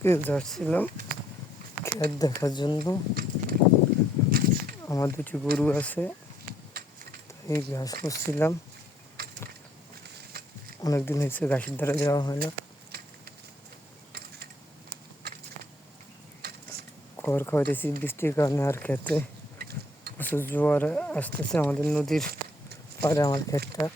আজকে যাচ্ছিলাম ক্ষেত দেখার জন্য। আমার দুটি গরু আছে, তাই ঘাস করছিলাম। অনেকদিন হয়েছে ঘাসের ধারে যাওয়া হয় না। খড় খাওয়াইতেছি বৃষ্টির কারণে। আর খেতে প্রচুর জোয়ার আসতেছে। আমাদের নদীর পাড়ে আমার ক্ষেতটা।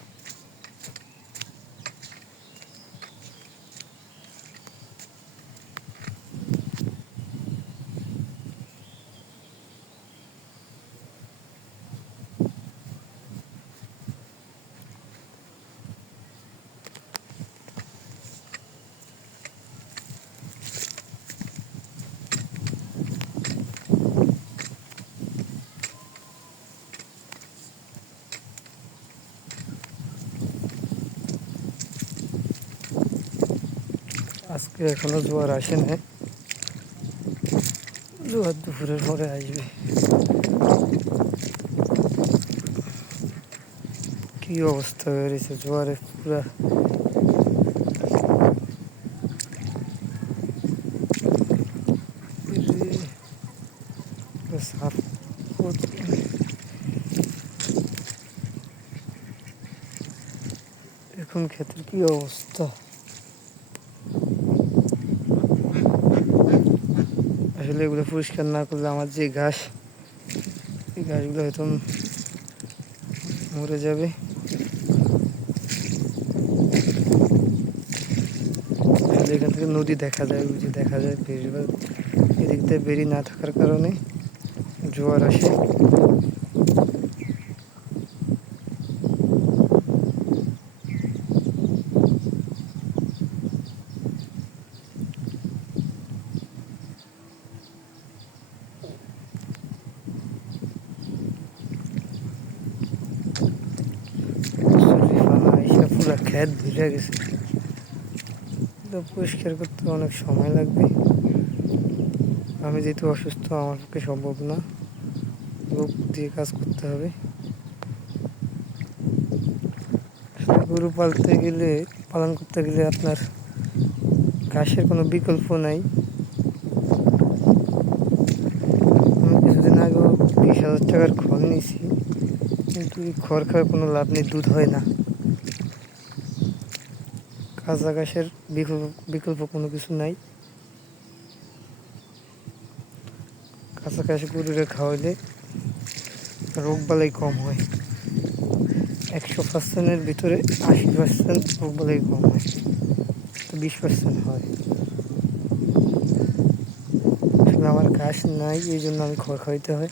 আজকে এখনো জোয়ার আসে না, জোয়ার দুপুরের পরে আসবে। কি অবস্থা হয়ে রয়েছে জোয়ারে, পুরা সাফ। এখন ক্ষেতের কি অবস্থা, আসলে এগুলো পরিষ্কার না করলে আমার যে ঘাস, এই ঘাসগুলো হয়তো মরে যাবে। আসলে এখান থেকে নদী দেখা যায়, ওই যে দেখা যায় বেশিরভাগ। এদিক দিয়ে বেরি না থাকার কারণে জোয়ার আসে। পুরো ক্ষেত ভিজে গেছে, পরিষ্কার করতে অনেক সময় লাগবে। আমি যেহেতু অসুস্থ, আমার পক্ষে সম্ভব না, লোক দিয়ে কাজ করতে হবে। গরু পালন করতে গেলে আপনার ঘাসের কোনো বিকল্প নাই। আমি কিছুদিন আগেও 20,000 টাকার খড় নিয়েছি, কিন্তু এই খড় খাওয়ার কোনো লাভ নেই, দুধ হয় না। কাঁচা ঘাসের বিকল্প কোনো কিছু নাই। কাঁচা ঘাস গরুরে খাওয়াইলে রোগবালাই কম হয়। 100%-এর ভিতরে 80% রোগবালাই কম হয়, তো 20% হয়। আসলে আমার ঘাস নাই, এই জন্য আমি খড় খাওয়াইতে হয়।